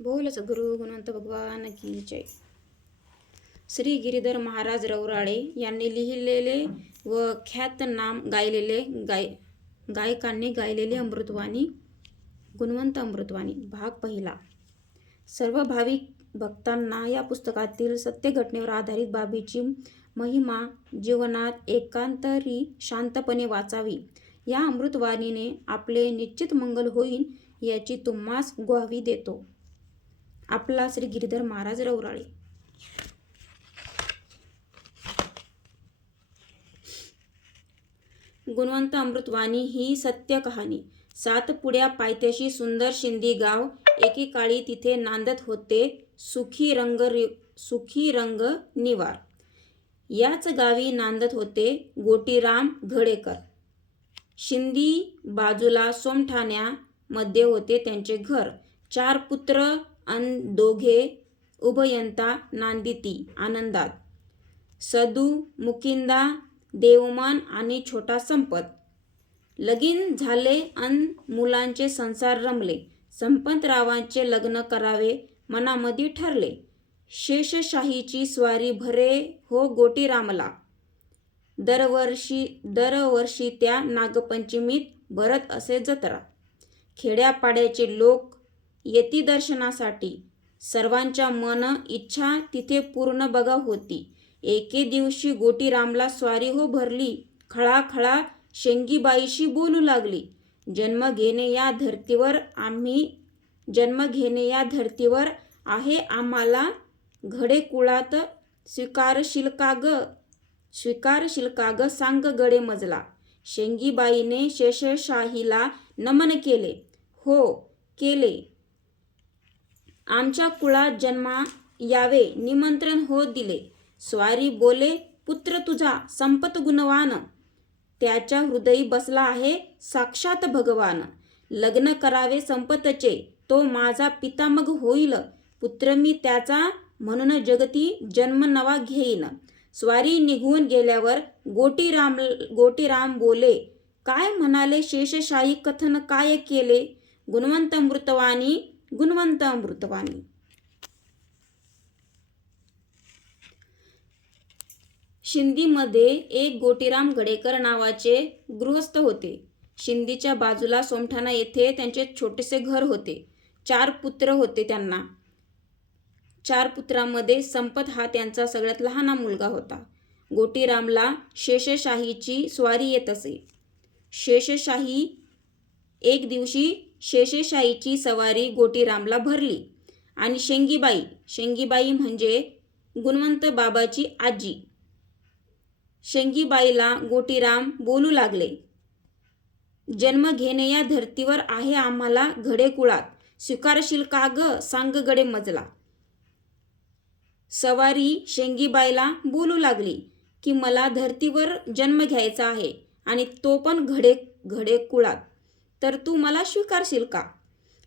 बोल सद्गुरु गुणवंत भगवान की जय. श्री गिरीधर महाराज रौराळे यांनी लिहिलेले व ख्यातनाम गायलेले गायकांनी गायलेले अमृतवाणी गुणवंत अमृतवाणी भाग पहिला. सर्व भाविक भक्तांना या पुस्तकातील सत्य घटनेवर आधारित बाबीची महिमा जीवनात एकांतरी शांतपणे वाचावी. या अमृतवाणीने आपले निश्चित मंगल होईल याची तुम्हास ग्वाही देतो. आपला श्री गिरीधर महाराज रौराळे. गुणवंत अमृतवाणी ही सत्य कहाणी. सातपुड्या पायथ्याशी सुंदर शिंदी गाव एकेकाळी तिथे नांदत होते. सुखी रंग निवार याच गावी नांदत होते गोटीराम घडेकर. शिंदी बाजूला सोमठाण्यामध्ये होते त्यांचे घर. 4 पुत्र अन दोघे उभयंता नांदिती आनंदात. सदू, मुकिंदा, देवमन आणि छोटा संपत. लगीन झाले अन मुलांचे संसार रमले. संपतरावांचे लग्न करावे मनामध्ये ठरले. शेषशाहीची स्वारी भरे हो गोटीरामला. दरवर्षी त्या नागपंचमीत भरत असे जत्रा. खेड्यापाड्याचे लोक येती दर्शनासाठी. सर्वांच्या मन इच्छा तिथे पूर्ण बघा होती. एके दिवशी गोटीरामला स्वारी हो भरली. खळाखळा शेंगीबाईशी बोलू लागली. जन्म घेणे या धर्तीवर आहे आम्हाला घडेकुळात स्वीकारशील का ग सांग गडे मजला. शेंगीबाईने शेषशाहीला नमन केले. हो केले. आमच्या कुळात जन्मा यावे निमंत्रण हो दिले. स्वारी बोले पुत्र तुझा संपत गुणवान. त्याच्या हृदयी बसला आहे साक्षात भगवान. लग्न करावे संपतचे तो माझा पितामग होईल. पुत्र मी त्याचा म्हणून जगती जन्म नवा घेईन. स्वारी निघून गेल्यावर गोटीराम बोले काय म्हणाले शेषशाही कथन काय केले. गुणवंत अमृतवाणी. शिंदीमध्ये एक गोटीराम घडेकर नावाचे गृहस्थ होते. शिंदीच्या बाजूला सोमठाणा येथे त्यांचे छोटेसे घर होते. 4 पुत्र होते त्यांना. 4 पुत्रांमध्ये संपत हा त्यांचा सगळ्यात लहान मुलगा होता. गोटीरामला शेषशाहीची स्वारी येत असे. एक दिवशी शेषशाहीची सवारी गोटीरामला भरली आणि शेंगीबाई म्हणजे गुणवंत बाबाची आजी. शेंगीबाईला गोटीराम बोलू लागले. जन्म घेणे या धर्तीवर आहे आम्हाला घडेकुळात स्वीकारशील का ग सांग गडे मजला. सवारी शेंगीबाईला बोलू लागली की मला धर्तीवर जन्म घ्यायचा आहे आणि तो पण घडेकुळात. तर तू मला स्वीकारशील का.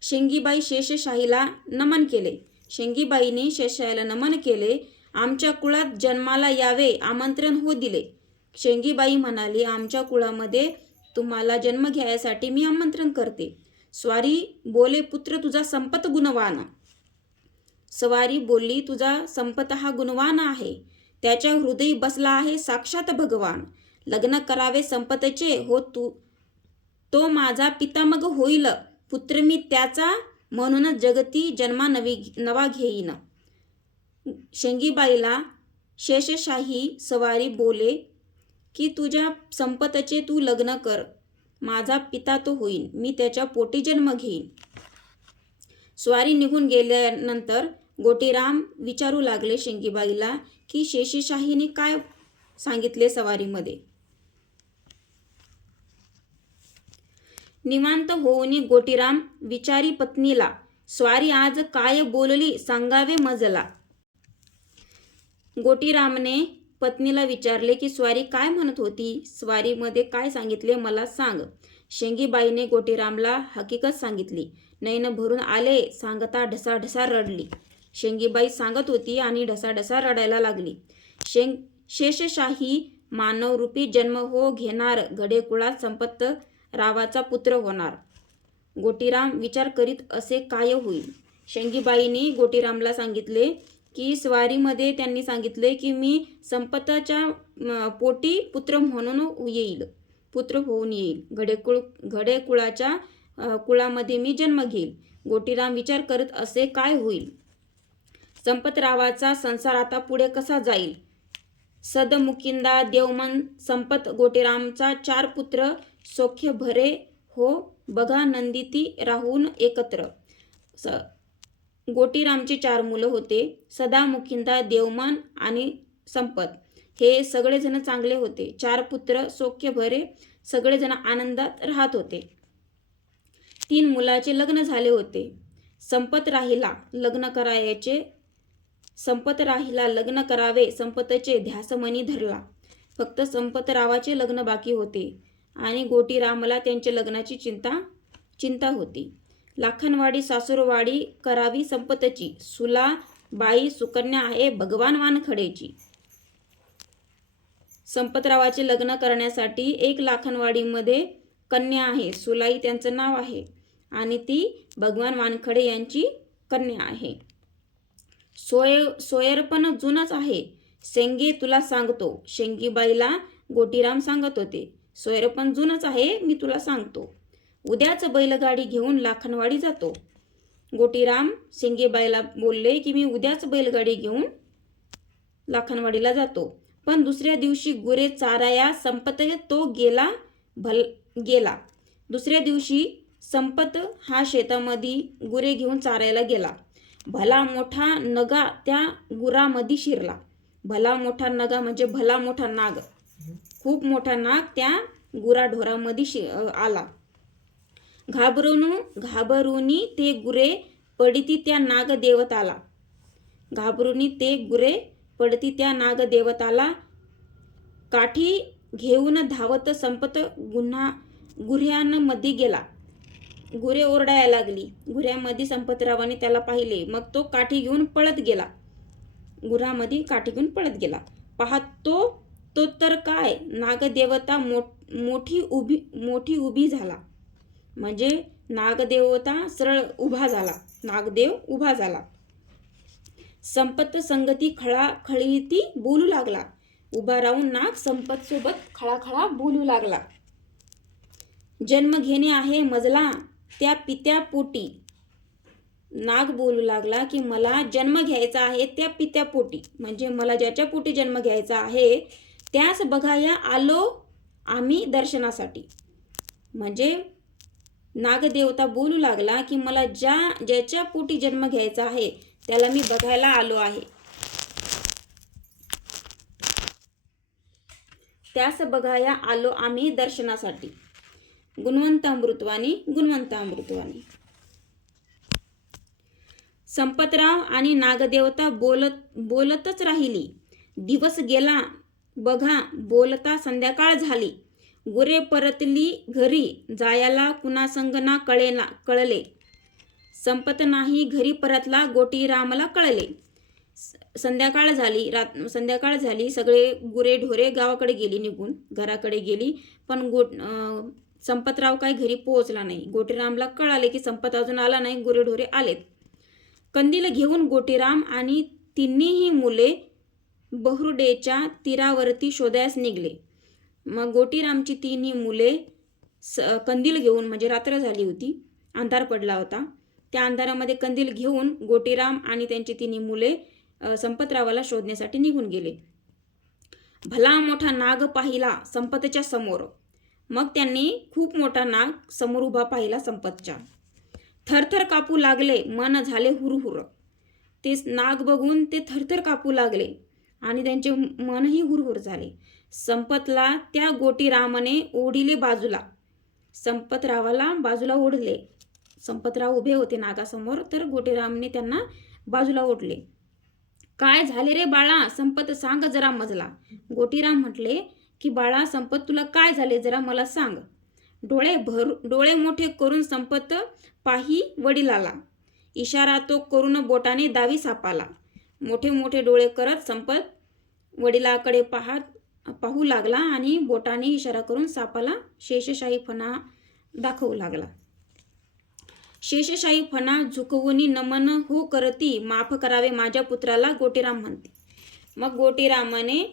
शेंगीबाई शेषशाहीला नमन केले. शेंगीबाईने शेषशाहीला नमन केले. आमच्या कुळात जन्माला यावे आमंत्रण हो दिले. शेंगीबाई म्हणाली आमच्या कुळामध्ये तुम्हाला जन्म घ्यायसाठी मी आमंत्रण करते. स्वारी बोले पुत्र तुझा संपत गुणवान. सवारी बोलली तुझा संपत हा गुणवान आहे. त्याच्या हृदयी बसला आहे साक्षात भगवान. लग्न करावे संपतचे हो तो माझा पितामग होईल. पुत्र मी त्याचा म्हणूनच जगती जन्मा नवा घेईन. शेंगीबाईला शेषशाही सवारी बोले की तुझ्या संपतचे तू लग्न कर. माझा पिता तो होईल. मी त्याच्या पोटी जन्म घेईन. स्वारी निघून गेल्यानंतर गोटीराम विचारू लागले शेंगीबाईला की शेषशाहीने काय सांगितले सवारीमध्ये. निवांत होऊन गोटीराम विचारी पत्नीला स्वारी आज काय बोलली सांगावे मजला. गोटीरामने पत्नीला विचारले की स्वारी काय म्हणत होती. स्वारीमध्ये काय सांगितले मला सांग. शेंगीबाईने गोटीरामला हकीकत सांगितली. नैन भरून आले सांगता ढसाढसा रडली. शेंगीबाई सांगत होती आणि ढसाढसा रडायला लागली. शेषशाही मानवरूपी जन्म हो घेणार. घडेकुळात संपत रावाचा पुत्र होणार. गोटीराम विचार करीत असे काय होईल. शेंगीबाईंनी गोटीरामला सांगितले की स्वारीमध्ये त्यांनी सांगितले की मी संपताच्या पोटी पुत्र होऊन येईल. घडेकुळाच्या कुळामध्ये मी जन्म घेईल. गोटीराम विचार करत असे काय होईल. संपतरावाचा संसार आता पुढे कसा जाईल. सदमुकिंदा देवमन संपत गोटीरामचा 4 पुत्र सौख्य भरे हो बघा नंदिती राहून एकत्र. गोटीरामचे 4 मुलं होते. सदा मुकिंदा देवमन आणि संपत हे सगळेजण चांगले होते. 4 पुत्र सौख्य भरे सगळेजण आनंदात राहत होते. 3 मुलाचे लग्न झाले होते. संपत राहिला लग्न करावे संपतचे ध्यासमनी धरला. फक्त संपतरावाचे लग्न बाकी होते आणि गोटीरामला त्यांच्या लग्नाची चिंता होती. लाखनवाडी सासूरवाडी करावी संपतची. सुला बाई सुकन्या आहे भगवान वानखडेची. संपतरावाचे लग्न करण्यासाठी 1 लाखनवाडीमध्ये कन्या आहे. सुलाई त्यांचं नाव आहे आणि ती भगवान वानखडे यांची कन्या आहे. सोयरपण जुनच आहे. शेंगे तुला सांगतो. शेंगीबाईला गोटीराम सांगत होते. सोयरपण जुनच आहे, मी तुला सांगतो. उद्याच बैलगाडी घेऊन लाखनवाडी जातो. गोटीराम शेंगीबाईला बोलले की मी उद्याच बैलगाडी घेऊन लाखनवाडीला जातो. पण दुसऱ्या दिवशी गुरे चाराया संपत तो गेला. दुसऱ्या दिवशी संपत हा शेतामध्ये गुरे घेऊन चारायला गेला. भला मोठा नगा त्या गुरामध्ये शिरला. भला मोठा नगा म्हणजे भला मोठा नाग. खूप मोठा नाग त्या गुराढोरामध्ये आला. घाबरुनी ते गुरे पडिती त्या नागदेवताला काठी घेऊन धावत संपत गुऱ्यांमध्ये गेला. गुरे ओरडायला लागली. गुऱ्यामध्ये संपतरावाने त्याला पाहिले. मग तो काठी घेऊन पळत गेला. पाहतो तो तर काय नागदेवता मोठी उभी झाला. म्हणजे नागदेवता सरळ उभा झाला. नागदेव उभा झाला. संपत संगती खळाखळीती बोलू लागला. उभा राहून नाग संपत सोबत खळाखळा बोलू लागला. जन्म घेणे आहे मजला त्या पित्या पोटी. नाग बोलू लागला की मला जन्म घ्यायचा आहे त्या पित्या पोटी. म्हणजे मला ज्याच्या पोटी जन्म घ्यायचा आहे त्यास बघाया आलो आम्ही दर्शनासाठी. म्हणजे नागदेवता बोलू लागला की मला ज्याच्या पोटी जन्म घ्यायचा आहे त्याला मी बघायला आलो आहे. त्यास बघाया आलो आम्ही दर्शनासाठी. गुणवंतामृतवाणी. संपतराव आणि नागदेवता बोलतच राहिली. दिवस गेला बघा बोलता संध्याकाळ झाली. गुरे परतली घरी जायला कुणासंग ना कळले. संपत नाही घरी परतला गोटीरामला कळले. संध्याकाळ झाली. सगळे गुरे ढोरे गावाकडे गेली, निघून घराकडे गेली. पण संपतराव काही घरी पोहोचला नाही. गोटीरामला कळाले की संपत अजून आला नाही, गुरे ढोरे आलेत. कंदील घेऊन गोटीराम आणि तिन्हीही मुले बहुर्डेच्या तीरावरती शोधायस निघले. मग गोटीरामची 3ही मुले कंदील घेऊन, म्हणजे रात्र झाली होती, अंधार पडला होता, त्या अंधारामध्ये कंदील घेऊन गोटीराम आणि त्यांची 3ही मुले संपतरावाला शोधण्यासाठी निघून गेले. भला मोठा नाग पाहिला संपतच्या समोर. मग त्यांनी खूप मोठा नाग समोर उभा पाहिला संपतच्या. थरथर कापू लागले, मन झाले हुरहुर. ते नाग बघून ते थरथर कापू लागले आणि त्यांचे मनही हुरहुर झाले. संपतला त्या गोटीरामने ओढिले बाजूला. संपतरावाला बाजूला ओढले. संपतराव उभे होते नागासमोर, तर गोटीरामने त्यांना बाजूला ओढले. काय झाले रे बाळा, संपत सांग जरा मजला. गोटीराम म्हटले की बाळा संपत तुला काय झाले जरा मला सांग. डोळे मोठे करून संपत पाही वडिलाला. इशारा तो करून बोटाने दावी सापाला. मोठे मोठे डोळे करत संपत वडिलाकडे पाहू लागला आणि बोटाने इशारा करून सापाला शेषशाही फणा दाखवू लागला. शेषशाही फणा झुकवून नमन हो करती, माफ करावे माझ्या पुत्राला, गोटीराम म्हणते. मग गोटीरामाने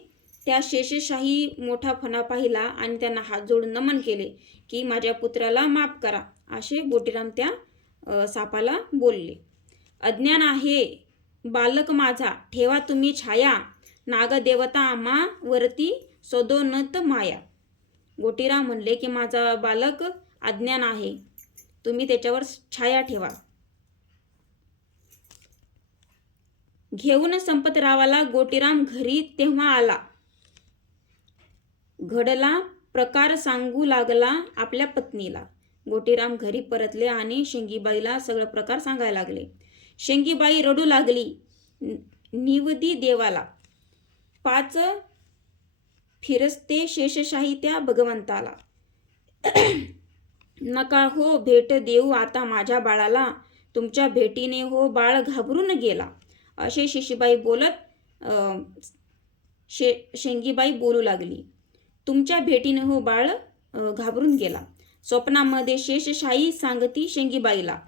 त्या शेषशाही मोठा फणा पाहिला आणि त्यांना हात जोडून नमन केले की माझ्या पुत्राला माफ करा, असे गोटीराम त्या सापाला बोलले. अज्ञान आहे बालक माझा, ठेवा तुम्ही छाया, नागदेवता आम्हा वरती सदोन्नत माया. गोटीराम म्हणले की माझा बालक अज्ञान आहे, तुम्ही त्याच्यावर छाया ठेवा. घेऊन संपतरावाला गोटीराम घरी तेव्हा आला. घडला प्रकार सांगू लागला आपल्या पत्नीला. गोटीराम घरी परतले आणि शेंगीबाईला सगळं प्रकार सांगायला लागले. शेंगीबाई रडू लागली. निवदी देवाला 5 फिरस्ते शेषशाही त्या भगवंताला. नका हो भेट देऊ आता माझ्या बाळाला, तुमच्या भेटीने हो बाळ घाबरून गेला, असे शेषीबाई बोलत शेंगीबाई बोलू लागली. तुमच्या भेटीने हो बाळ घाबरून गेला. स्वप्नामध्ये शेषशाही सांगती शेंगीबाईला.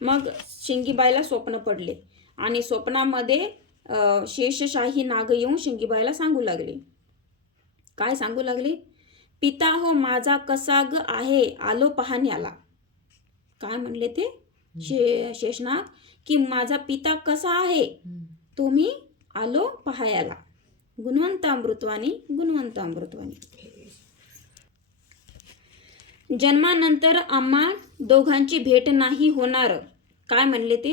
मग शेंगीबाईला स्वप्न पडले आणि स्वप्नामध्ये शेषशाही नाग येऊन शेंगीबाईला सांगू लागले. काय सांगू लागले? पिता हो माझा कसा ग आहे, आलो पाहण्याला. काय म्हणले ते शेषनाग? की माझा पिता कसा आहे, तुम्ही आलो पाहायला. गुणवंत अमृतवाणी, गुणवंत अमृतवाणी. जन्मानंतर आम्हा दोघांची भेट नाही होणार. काय म्हणले ते?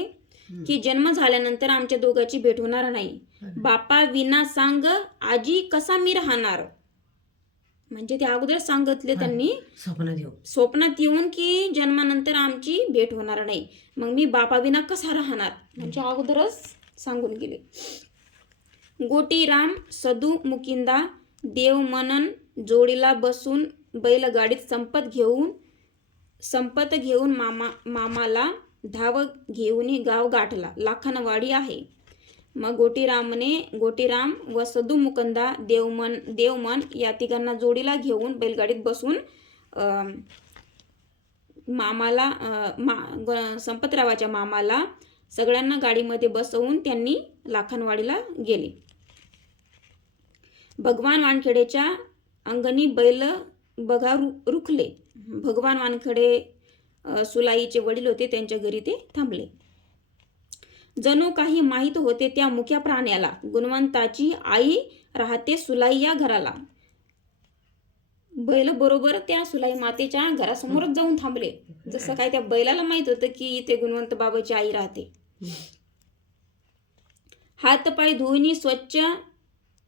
की जन्म झाल्यानंतर आमच्या दोघांची भेट होणार नाही. बापा विना सांग आजी कसा मी राहणार. म्हणजे ते अगोदर सांगितले त्यांनी स्वप्नात येऊन की जन्मानंतर आमची भेट होणार नाही, मग मी बापा विना कसा राहणार, म्हणजे अगोदरच सांगून गेले. गोटीराम सदू मुकिंदा देव मनन जोडीला बसून बैलगाडीत संपत घेऊन मामाला धाव घेऊन गाव गाठला. लाखनवाडी आहे. मग गोटीराम व सदू मुकंदा देवमन या तिघांना जोडीला घेऊन बैलगाडीत बसून संपतरावाच्या मामाला सगळ्यांना गाडीमध्ये बसवून त्यांनी लाखनवाडीला गेले. भगवान वानखेडेच्या अंगणी बैल बघा रुखले. भगवान वानखेडे सुलाईचे वडील होते, त्यांच्या घरी ते थांबले. जणू काही माहीत होते त्या मुक्या प्राण्याला, गुणवंताची आई राहते सुलाई या घराला. बैल बरोबर त्या सुलाई मातेच्या घरासमोरच जाऊन थांबले. जसं काय त्या बैलाला माहित होतं की इथे गुणवंत बाबाची आई राहते. हातपाय धुवून स्वच्छ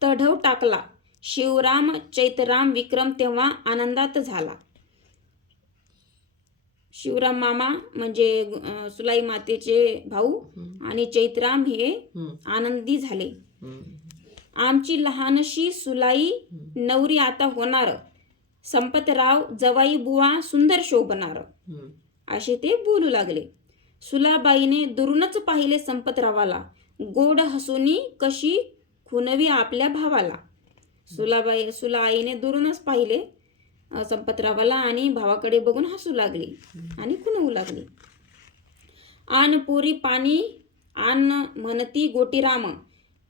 तढव टाकला. शिवराम चैतराम विक्रम तेव्हा आनंदात झाला. शिवराम मामा म्हणजे सुलाई मातेचे भाऊ आणि चैतराम हे आनंदी झाले. आमची लहानशी सुलाई नवरी आता होणार, संपतराव जवाई बुवा सुंदर शोभणार, असे ते बोलू लागले. सुलाबाईने दुरूनच पाहिले संपतरावाला, गोड हसूनी कशी खुनवी आपल्या भावाला. सुलाईने दुरूनच पाहिले संपतरावाला आणि भावाकडे बघून हसू लागली आणि खुनवू लागली. आन पोरी पाणी आन म्हणती गोटीराम,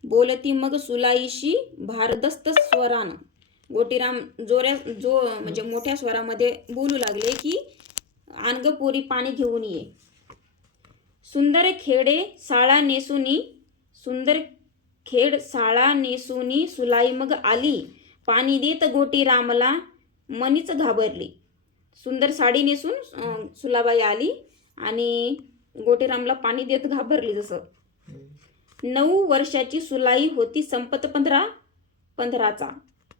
बोलती मग सुलाईशी भारदस्त स्वरान. गोटीराम म्हणजे मोठ्या स्वरामध्ये बोलू लागले की आन ग पोरी पाणी घेऊन ये. सुंदर खेडे साळा नेसूनी सुलाई मग आली, पाणी देत गोटीरामला मनीच घाबरली. सुंदर साडी नेसून सुलाबाई आली आणि गोटीरामला पाणी देत घाबरली. जसं 9 वर्षाची सुलाई होती संपत 15चा,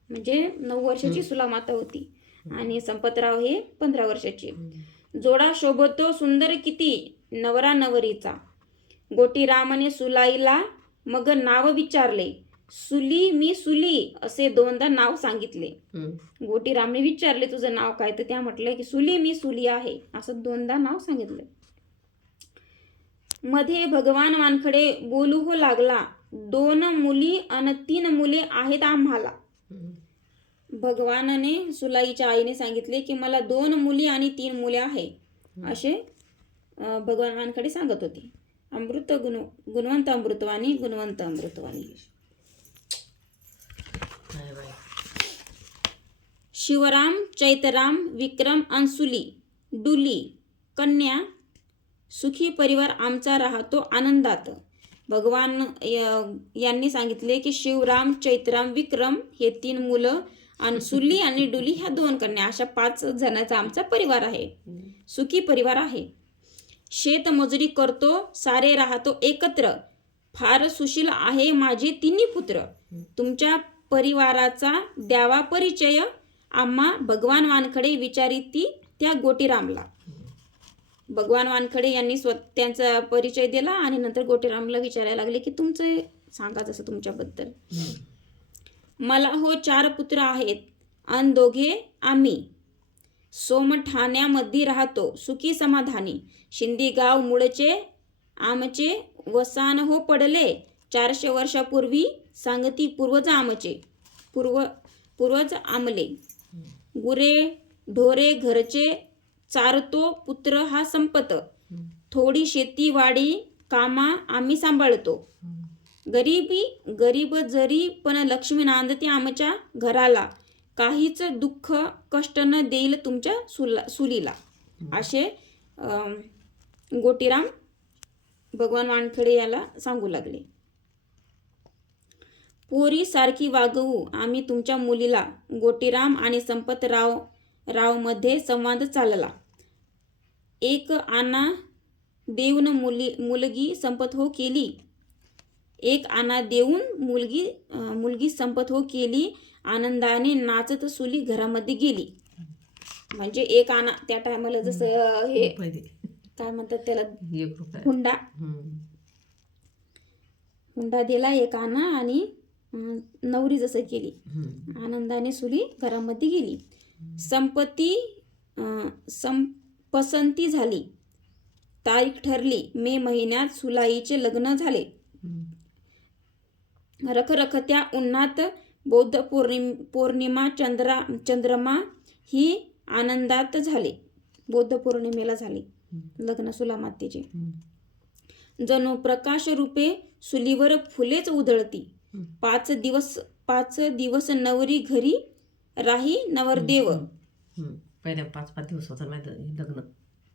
म्हणजे 9 वर्षाची सुलामाता होती आणि संपतराव हे 15 वर्षाचे. जोडा शोभतो सुंदर किती नवरा नवरीचा. गोटीरामने सुलाईला मग नाव विचारले. सुली मी सुली असे 2दा नाव सांगितले. गोटीरामने विचारले तुझं नाव काय, तर त्या म्हटलं की सुली मी सुली आहे, असं 2दा नाव सांगितलं. मध्ये भगवान वानखडे बोलू हो लागला, 2 मुली अन 3 मुले आहेत आम्हाला. भगवानाने सुलाईच्या आईने सांगितले की मला 2 मुली आणि 3 मुले आहे, असे भगवानांकडे सांगत होती. अमृत गुणवंत अमृतवाणी, गुणवंत अमृतवाणी. शिवराम, चैतराम, विक्रम, अंसुली, डुली, कन्या, सुखी परिवार आमचा राहतो आनंदात. भगवान यांनी सांगितले की शिवराम, चैतराम, विक्रम हे 3 मुलं, अंसुली आणि डुली ह्या 2 कन्या, अशा 5 जणांचा आमचा परिवार आहे, सुखी परिवार आहे. शेतमजुरी करतो, सारे राहतो एकत्र, फार सुशील आहे माझे 3 पुत्र. तुमच्या परिवाराचा द्यावा परिचय, आम्हा भगवान वानखडे विचारिती त्या गोटीरामला. भगवान वानखडे यांनी त्यांचा परिचय दिला आणि नंतर गोटीरामला विचारायला लागले की तुमचं सांगा जसं तुमच्याबद्दल. मला हो 4 पुत्र आहेत अन 2 आम्ही. सोमठाण्यामध्ये राहतो सुखी समाधानी. शिंदे गाव मूळचे आमचे, वसान हो पडले 400 वर्षापूर्वी. सांगती पूर्वज आमचे, पूर्वज आमले. गुरे ढोरे घरचे चारतो, पुत्र हा संपत. थोडी शेती वाडी कामा आम्ही सांभाळतो. गरीब जरी पण लक्ष्मी नांदते आमच्या घराला. काहीच दुःख कष्ट न देईल तुमच्या सुलीला. असे गोटीराम भगवान वानखडे याला सांगू लागले. पोरी सारखी वागवू आम्ही तुमच्या मुलीला. गोटीराम आणि संपतराव मध्ये संवाद चालला. एक आना देऊन मुलगी संपत हो केली. एक आना देऊन मुलगी संपत हो केली. आनंदाने नाचत सुली घरामध्ये गेली. म्हणजे एक आना त्या टायमाला जसं हे काय म्हणतात त्याला, हुंडा दिला एक आना आणि नवरी जसं केली. आनंदाने सुली घरामध्ये गेली. पसंती झाली. तारीख ठरली. मे महिन्यात सुलाईचे लग्न झाले. रखरखत्या उन्हात बौद्ध पौर्णिमा चंद्रमा ही आनंदात झाले. बौद्ध पौर्णिमेला झाले लग्न सुलामातेचे. जणू प्रकाश रूपे सुलीवर फुलेच उधळती. 5 दिवस नवरी घरी राही नवरदेव. पहिल्या 5-5 दिवस होतं लग्न.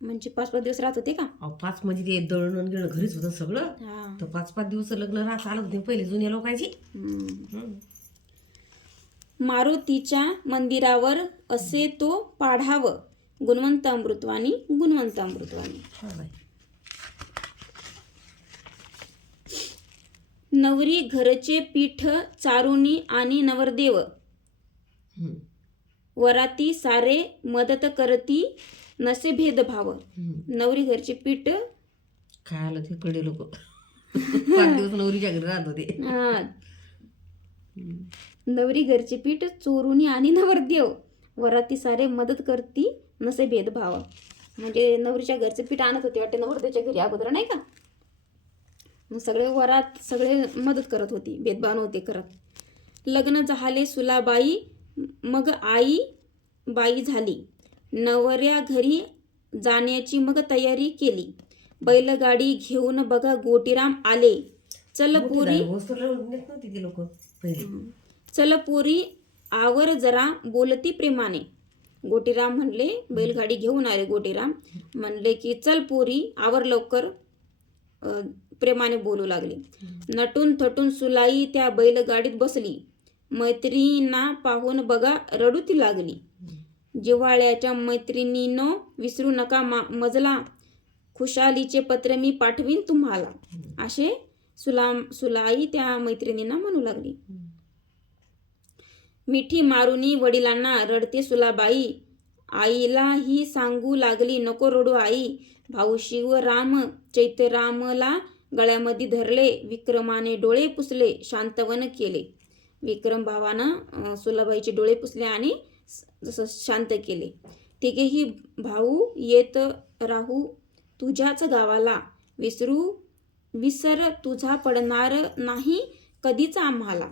म्हणजे 5-5 दिवस राहत होते का? 5 म्हणजे ते दळण गिळणं घरीच होतं सगळं. तर 5-5 दिवस लग्न चालत होते पहिले जुन्या लोकांची. मारुतीच्या मंदिरावर असे तो पाढावं. गुणवंत अमृतवाणी, गुणवंत अमृतवाणी. नवरी घरचे पीठ चारुणी आणि नवरदेव वराती सारे मदत करती नसे भेदभाव. नवरी घरचे पीठ खायला ते कडे लोक 5 दिवस नवरीच्या घरी राहत होते. नवरी घरचे पीठ चोरुणी आणि नवरदेव वराती सारे मदत करती नसे भेदभाव. म्हणजे नवरीच्या घरचे पीठ आणत होते वाटते नवरदेवच्या घरी अगोदर, नाही का? मग सगळे वरात सगळे मदत करत होती, भेदभाव नव्हते करत. लग्न झाले सुलाबाई मग आई बाई झाली. नवऱ्या घरी जाण्याची मग तयारी केली. बैलगाडी घेऊन बघा गोटीराम आले. चल पोरी आवर जरा बोलती प्रेमाने. गोटीराम म्हणले, बैलगाडी घेऊन आले गोटीराम म्हणले की चल पोरी आवर लवकर, प्रेमाने बोलू लागले. नटून थटून सुलाई त्या बैलगाडीत बसली. मैत्रिणींना पाहून बघा रडूती लागली. जिव्हाळ्याच्या मैत्रिणींनो विसरू नका मजला. खुशालीचे पत्र मी पाठवीन तुम्हाला. असे सुलाई त्या मैत्रिणींना म्हणू लागली. मिठी मारुनी वडिलांना रडते सुलाबाई. आईला ही सांगू लागली नको रडू आई. भाऊ शिवराम चैतरामला गळ्यामध्ये धरले. विक्रमाने डोळे पुसले, शांतवन केले. विक्रम भावानं सुलाबाईचे डोळे पुसले आणि जसं शांत केले. तिघेही भाऊ येत राहू तुझ्याच गावाला. विसर तुझा पडणार नाही कधीच आम्हाला.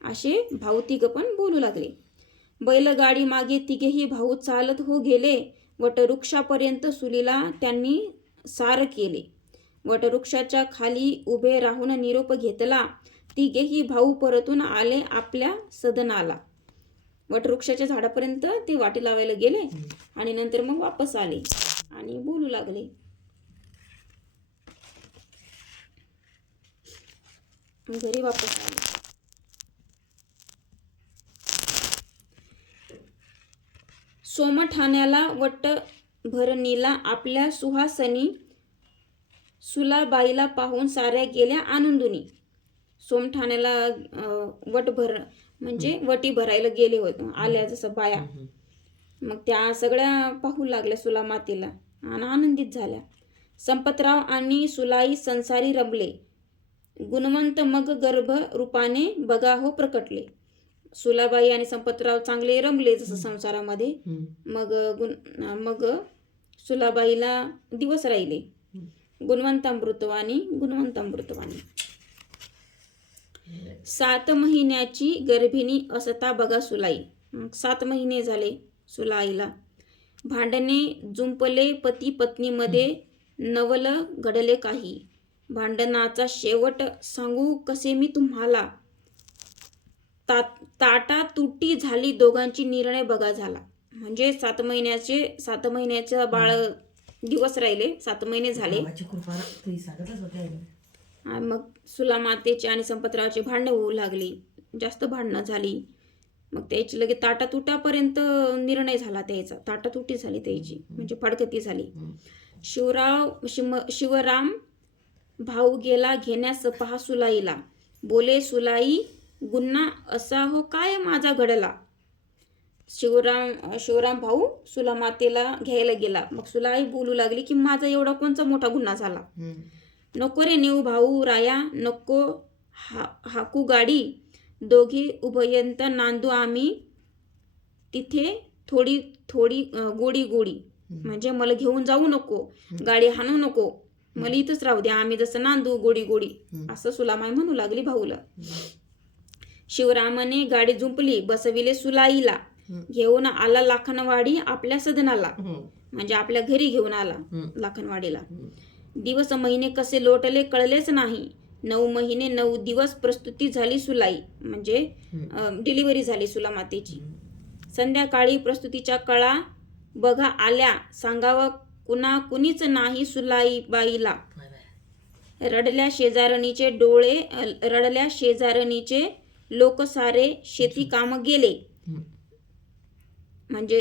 असे भाऊ तिघ पण बोलू लागले. बैलगाडी मागे तिघेही भाऊ चालत हो गेले. वटवृक्षापर्यंत सुलीला त्यांनी सार केले. वटवृक्षाच्या खाली उभे राहून निरोप घेतला. तिघेही भाऊ परतून आले आपल्या सदनाला. वटवृक्षाच्या झाडापर्यंत ते वाटी लावायला गेले आणि नंतर मग वापस आले आणि बोलू लागले. घरी वापस आले. सोमठाण्याला वटभरणीला आपल्या सुहासनी सुलाबाईला पाहून साऱ्या गेल्या आनंदुनी. सोमठाण्याला म्हणजे वटी भरायला गेले होते, आल्या जसं बाया. मग त्या सगळ्या पाहू लागल्या सुलामातेला आणि आनंदित झाल्या. संपतराव आणि सुलाई संसारी रमले. गुणवंत मग गर्भ रूपाने बघा हो प्रकटले. सुलाबाई आणि संपतराव चांगले रमले जसं संसारामध्ये. मग सुलाबाईला दिवस राहिले. गुणवंतामृतवाणी. 7 महिन्याची गर्भिणी असता बघा सुलाई. 7 महिने झाले सुलाईला. भांडणे जुंपले पती पत्नीमध्ये, नवल घडले काही. भांडणाचा शेवट सांगू कसे मी तुम्हाला. ताटा तुटी झाली दोघांची, निर्णय बघा झाला. म्हणजे 7 महिन्याचं बाळ दिवस राहिले, 7 महिने झाले. मग सुलामातेचे आणि संपतरावचे भांडणं होऊ लागली, जास्त भांडणं झाली. मग त्याची लगेच ताटातुटापर्यंत निर्णय झाला त्याचा. ताटातुटी झाली त्याची, म्हणजे फडकती झाली. शिवराम भाऊ गेला घेण्यास पहा सुलाईला. बोले सुलाई गुन्हा असा हो काय माझा घडला. शिवराम भाऊ सुलामातेला घ्यायला गेला. मग सुलाई बोलू लागली की माझा एवढा कोणचा मोठा गुन्हा झाला. नको रे नेऊ भाऊ राया, नको हाकू गाडी. दोघे उभयंत नांदू आम्ही तिथे थोडी थोडी गोडी. म्हणजे मला घेऊन जाऊ नको, गाडी हाणू नको, मला इथंच राहू द्या, आम्ही जसं नांदू गोडी. असं सुलामाई म्हणू लागली भाऊला. शिवरामाने गाडी जुंपली, बसविले सुलाईला. घेऊन आला लाखनवाडी आपल्या सदनाला. म्हणजे आपल्या घरी घेऊन आला लाखनवाडीला. दिवस महिने कसे लोटले कळलेच नाही. 9 महिने 9 दिवस प्रस्तुती झाली सुलाई. म्हणजे डिलिव्हरी झाली सुलामातेची. संध्याकाळी प्रस्तुतीच्या कळा बघा आल्या. सांगावं कुणीच नाही सुलाईबाईला. रडल्या शेजारणीचे लोक सारे शेती काम गेले. म्हणजे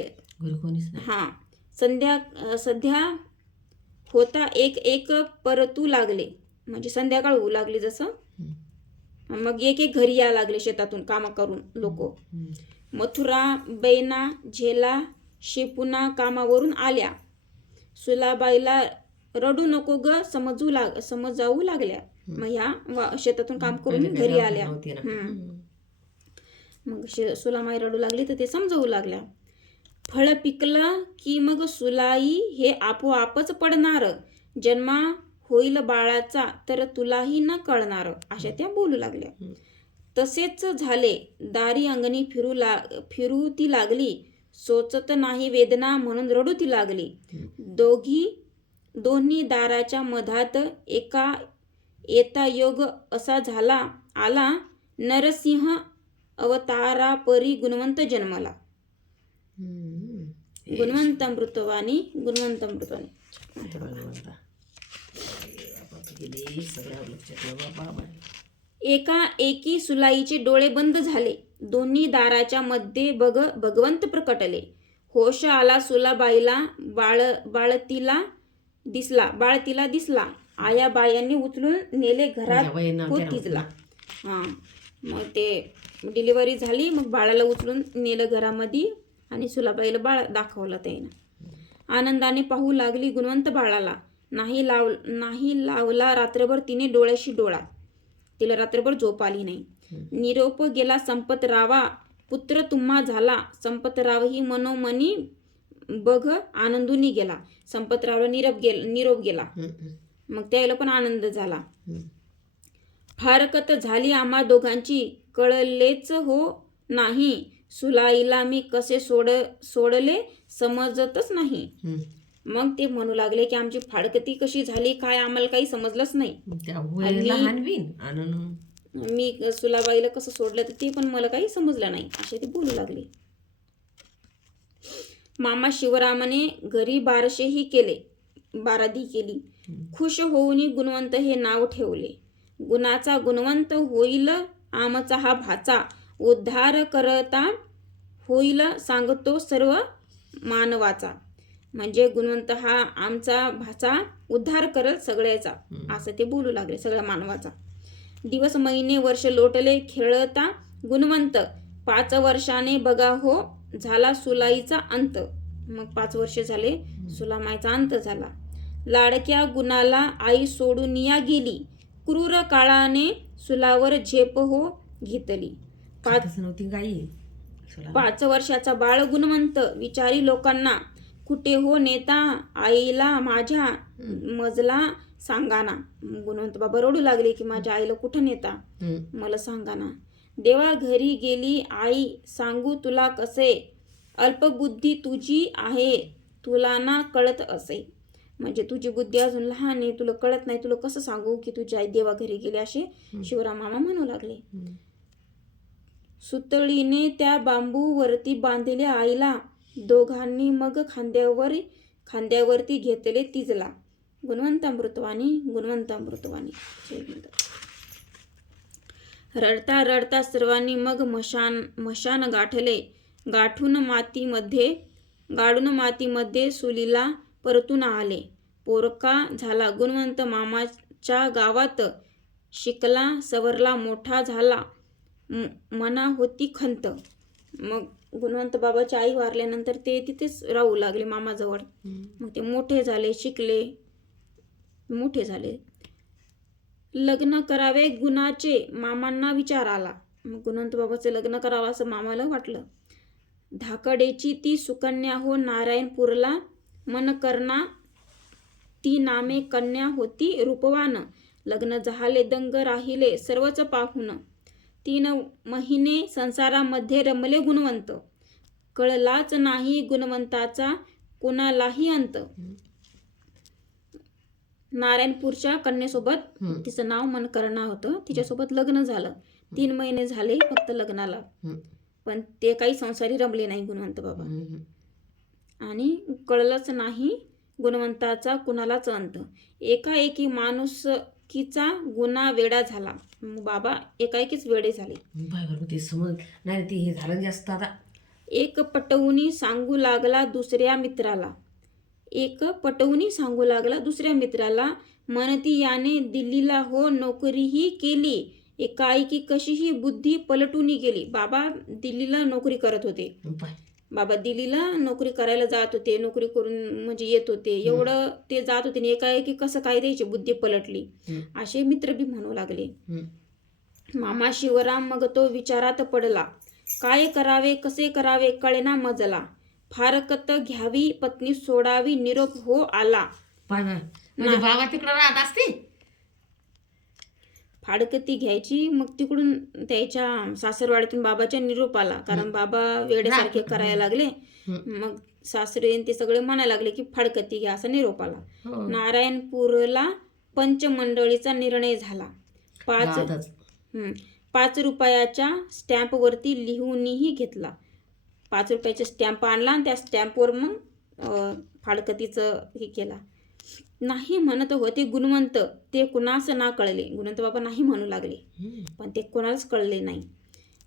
सध्या होता एक परतू लागले. म्हणजे संध्याकाळ होऊ लागली जसं. मग एक घरी या लागले शेतातून काम करून लोक. मथुरा बैना झेला शेपुना कामावरून आल्या. सुलाबाईला रडू नको ग समजावू लागल्या. मग ह्या शेतातून काम करून घरी आल्या. मग सुलामाई रडू लागली तर ते समजावू लागल्या. फळ पिकलं की मग सुलाई हे आपोआपच पडणार. जन्मा होईल बाळाचा तर तुलाही न कळणार. अशा त्या बोलू लागल्या. तसेच झाले. दारी अंगणी फिरू ती लागली. सोचत नाही वेदना म्हणून रडू ती लागली. दोन्ही दाराच्या मधात एका येता योग असा आला. नरसिंह अवतारापरी गुणवंत जन्मला. गुणवंतामृतवाणी. एकी सुलाईचे डोळे बंद झाले. दोन्ही दाराच्या मध्ये भगवंत प्रकटले. होश आला सुलाबाईला. बाळ तिला दिसला. आया बायांनी उचलून नेले घरात. तिजला. मग ते डिलिव्हरी झाली. मग बाळाला उचलून नेलं घरामध्ये आणि सुलाबाईला बाळ दाखवलं त्यानं. आनंदाने पाहू लागली गुणवंत बाळाला. नाही लावला रात्रभर तिने डोळ्याशी डोळा. तिला रात्रभर झोप आली नाही. निरोप गेला संपतरावा. पुत्र तुम्हा झाला. संपतरावही मनोमनी बघ आनंदुनी गेला. संपतरावला निरोप गेला. मग त्याला पण आनंद झाला. फारकत झाली आम्हा दोघांची. कळलेच हो नाही. सुलाईला मी कसे सोडले समजतच नाही. मग ते म्हणू लागले की आमची फाडकती कशी झाली काय आम्हाला काही समजलंच नाही. त्या वय लहान बिन आणि मी सुलाबाईला कसं सोडलं तर ते पण मला काही समजलं नाही असे ते बोलू लागले. मामा शिवरामाने घरी बारशेही केले, बारादी केली. खुश होऊन गुणवंत हे नाव ठेवले. गुणाचा गुणवंत होईल आमचा हा भाचा, उद्धार करता होईल सांगतो सर्व मानवाचा. म्हणजे गुणवंत हा आमचा भाचा उद्धार करल सगळ्याचा, असं ते बोलू लागले, सगळ्या मानवाचा. दिवस महिने वर्ष लोटले खेळता गुणवंत, 5 वर्षाने बघा हो झाला सुलाईचा अंत. मग 5 वर्ष झाले सुलामाईचा अंत झाला. लाडक्या गुणाला आई सोडून या गेली, क्रूर काळाने सुलावर झेप हो घेतली. 5 वर्षाचा बाळ गुणवंत विचारी लोकांना, कुठे हो नेता आईला माझ्या मजला सांगाना. गुणवंत बाबा रडू लागले की माझ्या आईला कुठं नेता मला सांगाना. देवा घरी गेली आई सांगू तुला कसे, अल्पबुद्धी तुझी आहे तुला ना कळत असे. म्हणजे तुझी बुद्धी अजून लहान आहे, तुला कळत नाही, तुला कसं सांगू की तुझी आई देवा घरी गेली, असे शिवराम मामा म्हणू लागले. सुतळीने त्या बांबूवरती बांधले आईला, दोघांनी मग खांद्यावरती घेतले तिजला. गुणवंत अमृतवाणी, गुणवंत अमृतवाणी. रडता रडता सर्वांनी मग मशान गाठले. गाढून मातीमध्ये सुलीला परतून आले. पोरका झाला गुणवंत मामाच्या गावात, शिकला सवरला मोठा झाला, मना होती खंत. मग गुणवंत बाबाची आई वारल्यानंतर ते तिथेच राहू लागले मामाजवळ. मग ते मोठे झाले, शिकले, मोठे झाले. लग्न करावे गुणाचे मामांना विचार आला. मग गुणवंत बाबाचे लग्न करावं असं मामाला वाटलं. धाकडेची ती सुकन्या हो नारायणपूरला, मन करना ती नामे कन्या होती रूपवान. लग्न झाले दंग राहिले सर्वच पाहून, 3 महिने संसारामध्ये रमले गुणवंत. कळलाच नाही गुणवंताचा कुणालाही अंत. नारायणपूरच्या कन्येसोबत, तिचं नाव मनकर्णा होतं, तिच्यासोबत लग्न झालं. 3 महिने झाले फक्त लग्नाला, पण ते काही संसारी रमले नाही गुणवंत बाबा. आणि कळलंच नाही गुणवंताचा कुणालाच अंत. एकाएकी माणुसकीचा गुन्हा वेडा झाला. बाबा एकाएकीच वेडे झाले. नाही ते हे झालं जास्त. आता एक पटवून सांगू लागला दुसऱ्या मित्राला, म्हणती याने दिल्लीला हो नोकरीही केली, एकाएकी कशीही बुद्धी पलटून गेली. बाबा दिल्लीला नोकरी करत होते. बाबा दिल्लीला नोकरी करायला जात होते, नोकरी करून म्हणजे येत होते, एवढं ते जात होते, एकाएकी कसं काय द्यायची बुद्धी पलटली, असे मित्र बी म्हणू लागले. मामा शिवराम मग तो विचारात पडला, काय करावे कसे करावे कळेना मजला. फारकत घ्यावी पत्नी सोडावी निरोप हो आला. म्हणजे बाबा तिकडे राहत असते, फाडकती घ्यायची, मग तिकडून त्याच्या सासरवाडीतून बाबाच्या निरोप आला. कारण बाबा वेड्यासारखे करायला लागले. मग सासरे ते सगळे म्हणायला लागले की फाडकती घ्या, असा निरोप आला. नारायणपूरला पंचमंडळीचा निर्णय झाला. 5 रुपयाच्या स्टॅम्पवरती लिहूनही घेतला. 5 रुपयाचा स्टॅम्प आणला आणि त्या स्टॅम्पवर मग फाडकतीचं हे केला. नाही म्हणत होते गुणवंत, ते कुणास ना कळले. गुणवंत बाबा नाही म्हणू लागले, पण ते कोणालाच कळले नाही.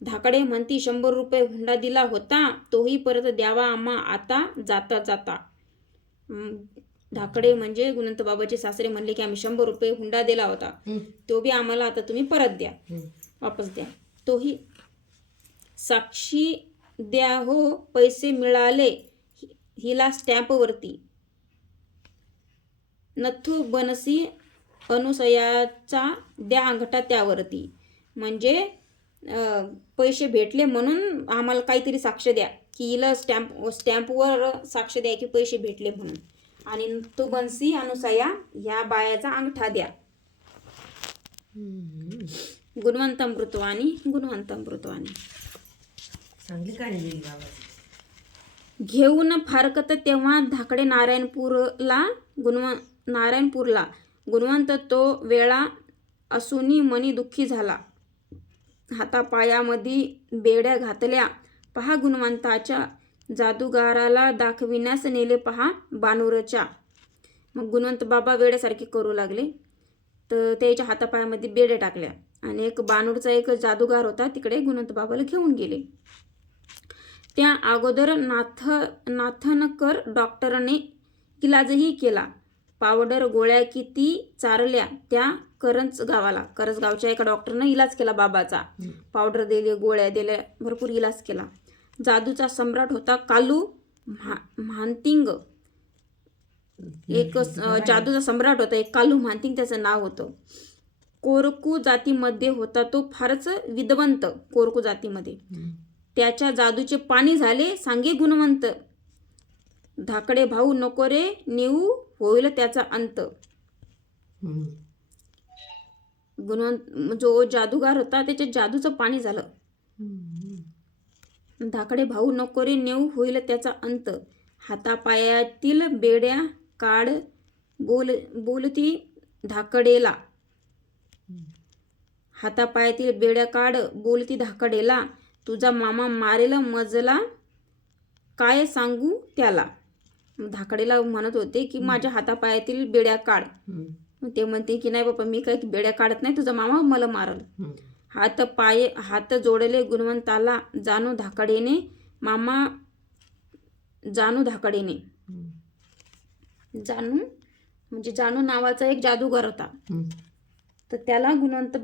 धाकडे म्हणती 100 रुपये हुंडा दिला होता, तोही परत द्यावा आम्हा आता जाता जाता. धाकडे म्हणजे गुणवंत बाबाचे सासरे म्हणले की आम्ही 100 रुपये हुंडा दिला होता, तो बी आम्हाला आता तुम्ही परत द्या, वापस द्या. तोही साक्षी द्या हो पैसे मिळाले हिला स्टॅम्पवरती. नथू बनसी अनुसयाचा द्या अंगठा त्यावरती. म्हणजे पैसे भेटले म्हणून आम्हाला काहीतरी साक्ष द्या, की हिला स्टॅम्पवर साक्ष द्या की पैसे भेटले म्हणून. आणि नथू बनसी अनुसया ह्या बायाचा अंगठा द्या. गुणवंत अमृतवाणी, गुणवंत अमृतवाणी. चांगली गाणी दिली बाबा. घेऊन फारकत तेव्हा धाकडे नारायणपूरला गुणवंत तो वेळा असूनी मनी दुःखी झाला. हातापायामध्ये बेड्या घातल्या पहा गुणवंताच्या, जादूगाराला दाखविण्यास नेले पहा बानूरच्या. मग गुणवंत बाबा वेड्यासारखे करू लागले. तर त्याच्या हातापायामध्ये बेड्या टाकल्या आणि एक बानूरचा एक जादूगार होता तिकडे गुणवंत बाबाला घेऊन गेले. त्या अगोदर नाथनकर डॉक्टरने इलाजही केला. पावडर गोळ्या किती चारल्या त्या करंजगावच्या एका डॉक्टरनं इलाज केला बाबाचा. पावडर दिले, गोळ्या दिल्या, भरपूर इलाज केला. जादूचा सम्राट होता कालू म्हांतिंग. एक जादूचा सम्राट होता एक कालू म्हांतिंग त्याचं नाव होतं. कोरकू जातीमध्ये होता तो फारच विद्वंत. कोरकू जातीमध्ये त्याच्या जादूचे पाणी झाले सांगे गुणवंत. धाकडे भाऊ नको रे नेऊ होईल त्याचा अंत. गुणवंत जो जादूगार होता त्याच्या जादूचं पाणी झालं. धाकडे भाऊ नको रे नेऊ होईल त्याचा अंत. हातापायातील बेड्या काढ बोलती धाकडेला. हातापायातील बेड्या काढ बोलती धाकडेला. तुझा मामा मारेल मजला काय सांगू त्याला. धाकडेला म्हणत होते की माझ्या हातापायातील बेड्या काढ. ते म्हणते की नाही बाबा मी काही बेड्या काढत नाही, तुझा मामा मला मारल. हात जोडले गुणवंताला जाणू धाकडेने. मामा जाणू धाकडेने. जाणू नावाचा एक जादूगार होता. तर त्याला गुणवंत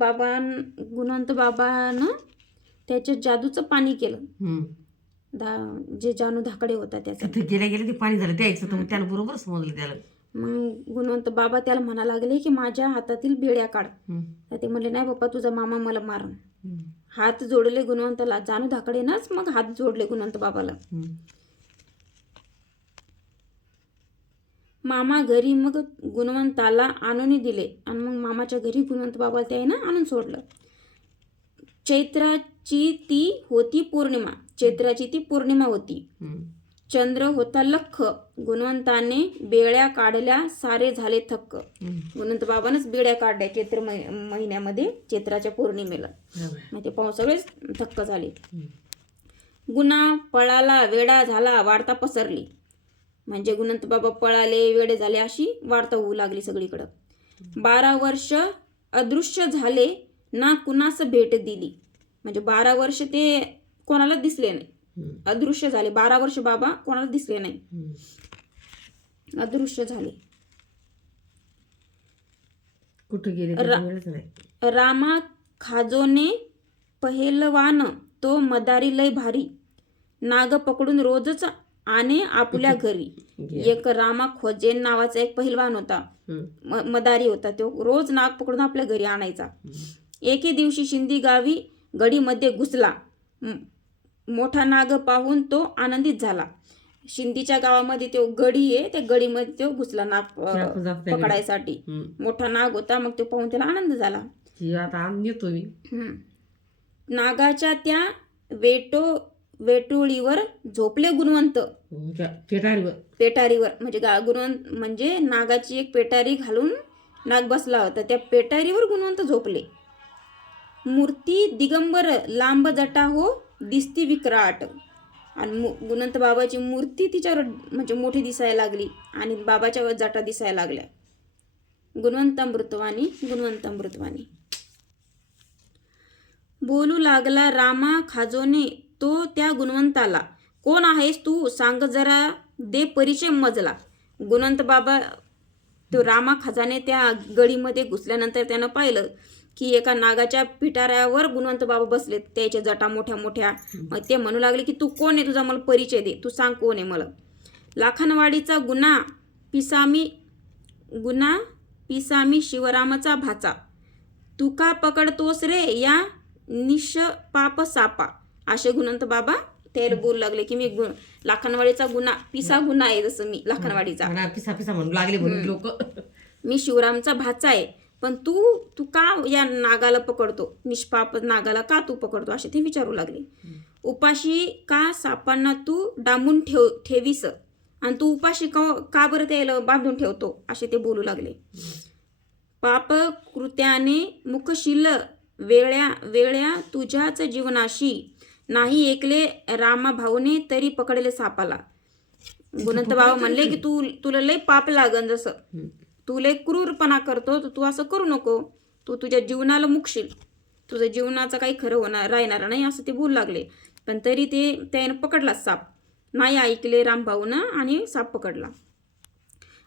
बाबानं त्याच्या जादूचं पाणी केलं. जे जाणू धाकडे होता त्याचं गेल्या ते पाणी झालं द्यायचं. तर त्याला बरोबर समजलं त्याला. मग गुणवंत बाबा त्याला म्हणा लागले की माझ्या हातातील बेड्या काढ. तर ते म्हणले नाही बाप्पा तुझा मामा मला मारण. हात जोडले गुणवंताला. जाणू धाकडेनंच मग हात जोडले गुणवंत बाबाला. मामा घरी मग गुणवंताला आणून दिले आणि मग मामाच्या घरी गुणवंत बाबाला त्याने आणून सोडलं. चैत्राची ती पौर्णिमा होती. चंद्र होता लख. गुणवंताने बेड्या काढल्या सारे झाले थक्क. गुणवंत बाबानंच बेड्या काढल्या चैत्र महिन्यामध्ये चैत्राच्या पौर्णिमेला. मग ते पाहून सगळेच थक्क झाले. गुन्हा पळाला वेडा झाला वार्ता पसरली. म्हणजे गुणवंत बाबा पळाले वेडे झाले अशी वार्ता होऊ लागली सगळीकडं. 12 वर्ष अदृश्य झाले ना कुणास भेट दिली. म्हणजे 12 वर्ष ते कोणाला दिसले नाही, अदृश्य झाले. 12 वर्ष बाबा कोणाला दिसले नाही, अदृश्य झाले. कुठे गेले रामा खाजोने पहेलवान तो मदारी लय भारी. नाग पकडून रोजच आणे आपल्या घरी. एक रामा खोजेन नावाचा एक पहिलवान होता, मदारी होता. तो रोज नाग पकडून आपल्या घरी आणायचा. एके दिवशी शिंदी गावी गडीमध्ये घुसला. मोठा नाग पाहून तो आनंदित झाला. शिंदीच्या गावामध्ये तो गडी आहे, त्या गडीमध्ये तो घुसला नाग पकडायसाठी. मोठा नाग होता. मग तो पाहून त्याला आनंद झाला. नागाच्या त्या वेटोळीवर झोपले गुणवंत. पेटारीवर म्हणजे नागाची एक पेटारी घालून नाग बसला होता. त्या पेटारीवर गुणवंत झोपले. मूर्ती दिगंबर लांब जटा हो दिसती विकराट. आणि गुणवंत बाबाची मूर्ती तिच्यावर म्हणजे मोठी दिसायला लागली आणि बाबाच्या जटा दिसायला लागल्या. गुणवंतामृतवाणी बोलू लागला रामा खाजोने तो त्या गुणवंताला. कोण आहेस तू सांग जरा दे परिचय मजला. गुणवंत बाबा तो रामा खाजाने त्या गडीमध्ये घुसल्यानंतर त्यानं पाहिलं की एका नागाच्या पिटाऱ्यावर गुणवंत बाबा बसलेत, त्याच्या जटा मोठ्या मोठ्या. मग ते म्हणू लागले की तू कोण आहे, तुझा मला परिचय दे, तू सांग कोण आहे मला. लाखनवाडीचा गुन्हा पिसामी शिवरामचा भाचा. तू का पकडतोस रे या निष्पाप सापा. असे गुणवंत बाबा त्याला बोलू लागले की मी लाखनवाडीचा पिसा गुन्हा आहे, जसं मी लाखनवाडीचा पिसा म्हणू लागले म्हणून लोक. मी शिवरामचा भाचा आहे, पण तू का या नागाला पकडतो, निष्पाप नागाला का तू पकडतो, असे ते विचारू लागले. उपाशी का सापांना तू डांबून ठेवीस आणि तू उपाशी का बरं त्याला बांधून ठेवतो असे ते बोलू लागले. पाप कृत्याने मुखशील वेळ्या वेळ्या तुझ्याच जीवनाशी नाही ऐकले रामा भाऊने तरी पकडले सापाला. गुणवंत बाबा म्हणले की तुला लय पाप लागन, जसं तू लय क्रूरपणा करतो तर तू असं करू नको, तू तुझ्या जीवनाला मुकशील, तुझं जीवनाचं काही खरं राहणार नाही असं ते बोलू लागले. पण तरी त्याने पकडला साप, नाही ऐकले रामभाऊनं आणि साप पकडला.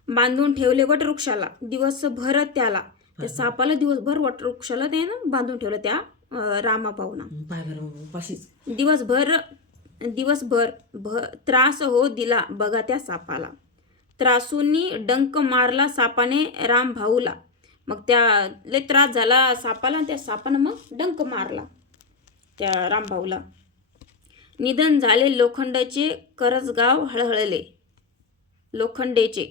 बांधून ठेवले वटवृक्षाला दिवसभर, त्या सापाला दिवसभर वटवृक्षाला त्यानं बांधून ठेवलं त्या रामाभाऊनं. दिवसभर त्रास हो दिला बघा त्या सापाला. त्रासूंनी डंक मारला सापाने रामभाऊला. मग त्या लय त्रास झाला सापाला, त्या सापानं मग डंक मारला त्या रामभाऊला. निधन झाले लोखंडाचे करजगाव हळहळले. लोखंडेचे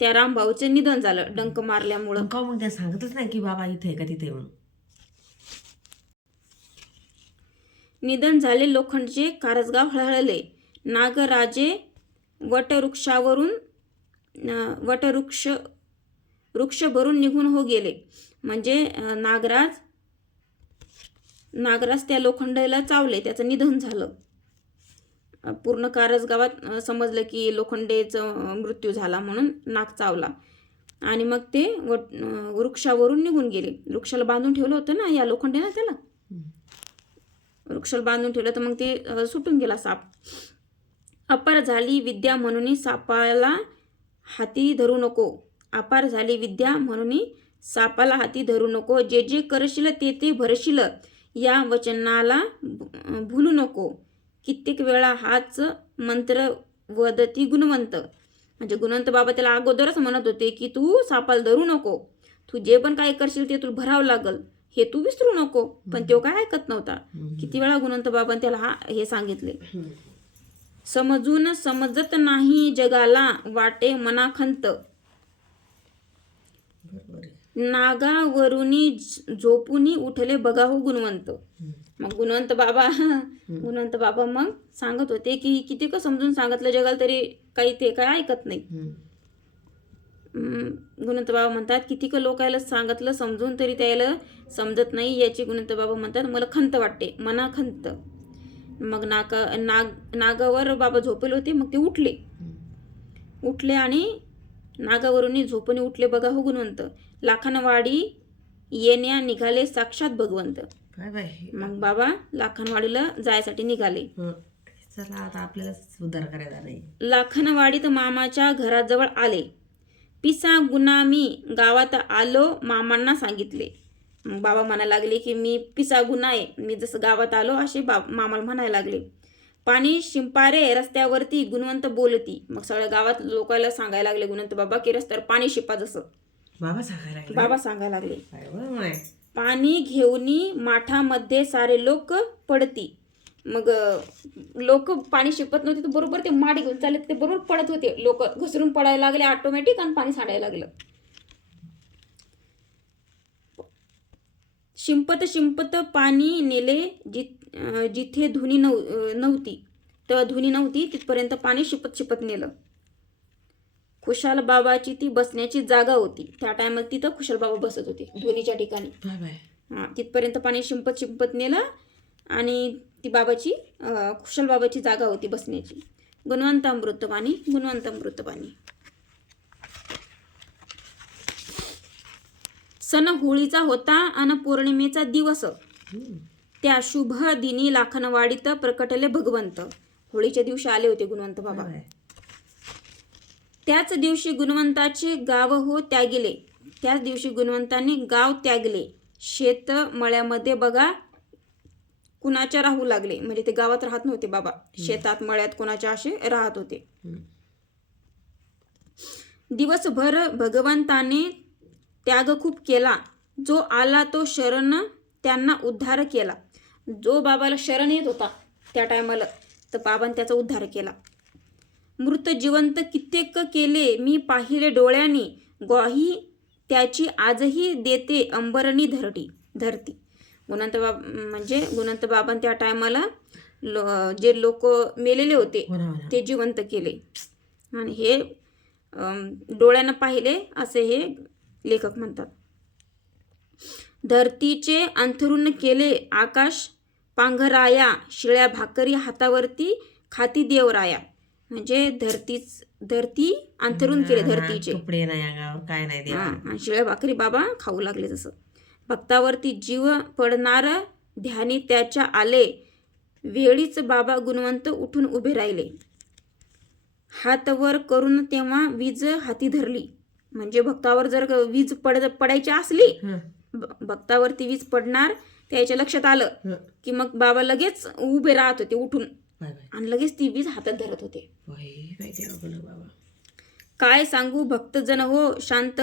त्या रामभाऊचे निधन झालं डंक मारल्यामुळं. का मग त्या सांगतच नाही की बाबा इथे का तिथे म्हणून. निधन झाले लोखंडचे कारजगाव हळहळले. नागराजे वटवृक्षावरून वृक्ष भरून निघून हो गेले. म्हणजे नागराज त्या लोखंडाला चावले, त्याचं निधन झालं. पूर्ण कारजगावात समजलं की लोखंडेचं मृत्यू झाला म्हणून नाग चावला आणि मग ते वृक्षावरून निघून गेले. वृक्षाला बांधून ठेवलं होतं ना या लोखंडेनं, त्याला वृक्षाला बांधून ठेवलं तर मग ते सुटून गेला साप. अपार झाली विद्या म्हणून सापाला हाती धरू नको. अपार झाली विद्या म्हणून सापाला हाती धरू नको. जे जे करशील ते भरशील या वचनाला भूलू नको. कित्येक वेळा हाच मंत्र वदती गुणवंत. म्हणजे गुणवंत बाबा त्याला अगोदरच म्हणत होते की तू सापाला धरू नको, तू जे पण काय करशील ते तुला भरावं लागल, हे तू विसरू नको. पण तो काय ऐकत नव्हता. किती वेळा गुणवंत बाबांनी त्याला हे सांगितले. समजून समजत नाही जगाला वाटे मनाखंत. नागावरुनी झोपूनी उठले बघा हो गुणवंत. मग गुणवंत बाबा मग सांगत होते की किती का समजून सांगितलं जगाला तरी काही ते काय ऐकत नाही. गुणवंत बाबा म्हणतात किती का लोकायला सांगितलं समजून तरी त्याला समजत नाही. याची गुणवंत बाबा म्हणतात मला खंत वाटते, मना खंत. मग नागावर बाबा झोपले होते, मग ते उठले आणि नागावरून झोपून उठले बघा हो गुणवंत. लाखनवाडी येण्या निघाले साक्षात भगवंत. मग बाबा लाखनवाडीला जायसाठी निघाले. चला आता आपल्याला सुधार करायला नाही. लाखनवाडीत मामाच्या घराजवळ आले. पिसा गुना मी गावात आलो मामांना सांगितले. मग बाबा म्हणायला लागले की मी पिसा गुना आहे, मी जसं गावात आलो असे मामाला म्हणायला लागले. पाणी शिंपारे रस्त्यावरती गुणवंत बोलती. मग सगळ्या गावात लोकांना सांगायला लागले गुणवंत बाबा की रस्त्यावर पाणी शिपा, जसं बाबा सांगायला लागले. पाणी घेऊनी माठामध्ये सारे लोक पडती. मग लोक पाणी शिपत नव्हते तर बरोबर ते माठ घेऊन चालले, ते बरोबर पडत होते. लोक घसरून पडायला लागले ऑटोमॅटिक आणि पाणी सांडायला लागलं. शिंपत पाणी नेले जिथे धुनी नव्हती तेव्हा धुनी नव्हती तिथपर्यंत पाणी शिपत नेलं. खुशाल बाबाची ती बसण्याची जागा होती. त्या टायमात तिथं खुशाल बाबा बसत होते धुनीच्या ठिकाणी. तिथपर्यंत पाणी शिंपत नेलं आणि ती खुशाल बाबाची जागा होती बसण्याची. गुणवंत अमृतपाणी. सण होळीचा होता अन पौर्णिमेचा दिवस. त्या शुभ दिनी लाखनवाडीत प्रकटले भगवंत. होळीच्या दिवशी आले होते गुणवंत बाबा. त्याच दिवशी गुणवंताचे गाव त्यागले. त्याच दिवशी गुणवंतांनी गाव त्यागले. शेत मळ्यामध्ये बघा कुणाच्या राहू लागले. म्हणजे ते गावात राहत नव्हते बाबा, शेतात मळ्यात कुणाच्या असे राहत होते. दिवसभर भगवंताने त्याग खूप केला. जो आला तो शरण त्यांना उद्धार केला. जो बाबाला शरण येत होता त्या टायमाला तर बाबांनी त्याचा उद्धार केला. मृत जिवंत कित्येक केले मी पाहिले डोळ्यांनी. ग्वाही त्याची आजही देते अंबरणी धरती. गुणवंत म्हणजे गुणवंत बाबांनी त्या टायमाला जे लोक मेलेले होते हो ना, हो ना. ते जिवंत केले आणि हे डोळ्यानं पाहिले असे हे लेखक म्हणतात. धरतीचे अंथरुण केले आकाश पांघराया, शिळ्या भाकरी हातावरती खाती देवराया. म्हणजे धरती अंथरून केले धरतीचे, कपडे नाही अंगावर, काय नाही देवा. आणि शिळ्या भाकरी बाबा खाऊ लागले. जसं भक्तावरती जीव पडणार ध्यानी त्याच्या आले, वेळीच बाबा गुणवंत उठून उभे राहिले. हात वर करून तेव्हा वीज हाती धरली. म्हणजे भक्तावर जर वीज पडायची असली, भक्तावरती वीज पडणार त्याच्या लक्षात आलं की मग बाबा लगेच उभे राहत होते उठून आणि लगेच ती वीज हातात धरत होते. काय सांगू भक्तजन हो शांत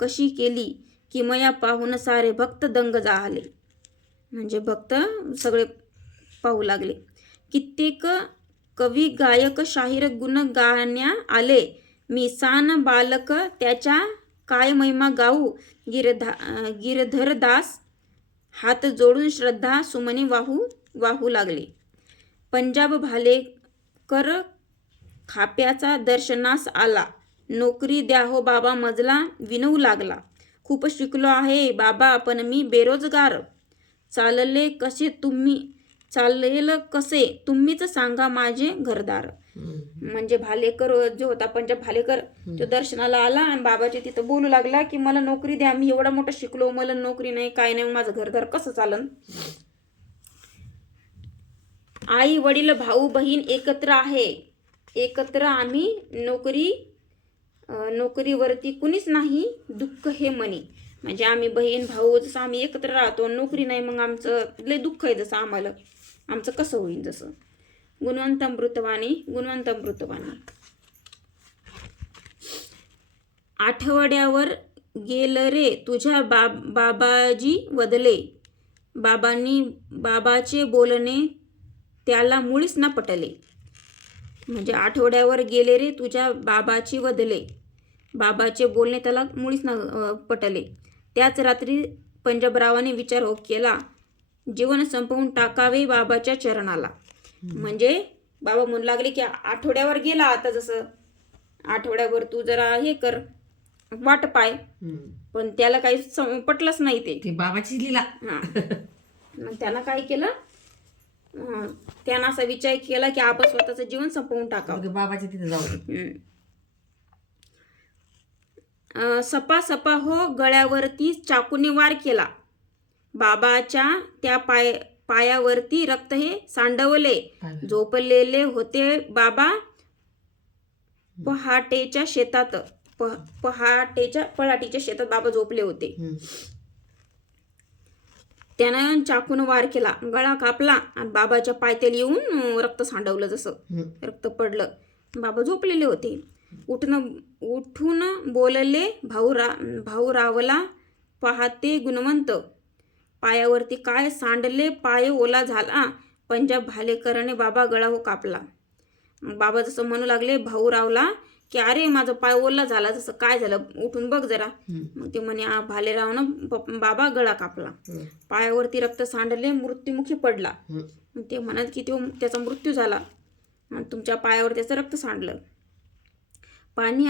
कशी केली, की मया पाहून सारे भक्त दंग झाले. म्हणजे भक्त सगळे पाहू लागले. कित्येक कवी गायक शाहीर गुण गाण्या आले, मी सान बालक त्याच्या काय महिमा गाऊ. गिरधर दास हात जोडून श्रद्धा सुमने वाहू लागले. पंजाब भालेकर खाप्याचा दर्शनास आला, नोकरी द्या हो बाबा मजला विनवू लागला. खूप शिकलो आहे बाबा पण मी बेरोजगार, चालेल कसे तुम्हीच सांगा माझे घरदार. म्हणजे भालेकर जो होता पंजाब भालेकर, तो दर्शनाला आला आणि बाबाच्या तिथं बोलू लागला की मला नोकरी द्या, मी एवढा मोठा शिकलो, मला नोकरी नाही, काय नाही, माझं घरदार कसं चालन. आई वडील भाऊ बहीण एकत्र आहे, एकत्र आम्ही नोकरीवरती कुणीच नाही दुःख हे मनी. म्हणजे आम्ही बहीण भाऊ जसं आम्ही एकत्र राहतो, नोकरी नाही, मग आमचं लय दुःख आहे. जसं आम्हाला आमचं कसं होईल. जसं गुणवंत अमृतवाणी. आठवड्यावर गेलं रे तुझ्या बाबाजी वदले, बाबाचे बोलणे त्याला मुळीच ना पटले. म्हणजे आठवड्यावर गेले रे तुझ्या बाबाची वदले, बाबाचे बोलणे त्याला मुळीच ना पटले. त्याच रात्री पंजाबरावाने विचार केला, जीवन संपवून टाकावे बाबाच्या चरणाला. म्हणजे बाबा म्हणू लागले की आठवड्यावर गेला, आता जसं आठवड्यावर तू जरा हे कर, वाट पाय. पण त्याला काही पटलंच नाही ते बाबाची लीला. मग त्यानं काय केलं, त्यानं असा विचार केला की आपण स्वतःचं जीवन संपवून टाकावं, बाबाच्या तिथे जाऊ. सपा हो गळ्यावरती चाकूने वार केला, बाबाच्या त्या पायावरती रक्त हे सांडवले. झोपलेले होते बाबा पहाटेच्या शेतात बाबा झोपले होते. त्यानं चाकून वार केला, गळा कापला आणि बाबाच्या पायथ्याला येऊन रक्त सांडवलं. जसं रक्त पडलं, बाबा झोपलेले होते. उठून बोलले भाऊ रावला, पाहते गुणवंत पायावरती काय सांडले, पाय ओला झाला. पंजाब भालेकराने बाबा गळा हो कापला. बाबा जसं म्हणू लागले भाऊ रावला की अरे माझा पाय ओला झाला, जसं काय झालं उठून बघ जरा. मग ते म्हणे भालेरावनं बाबा गळा कापला, पायावरती रक्त सांडले, मृत्युमुखी पडला. ते म्हणत की त्याचा मृत्यू झाला आणि तुमच्या पायावर त्याचं रक्त सांडलं. पाणी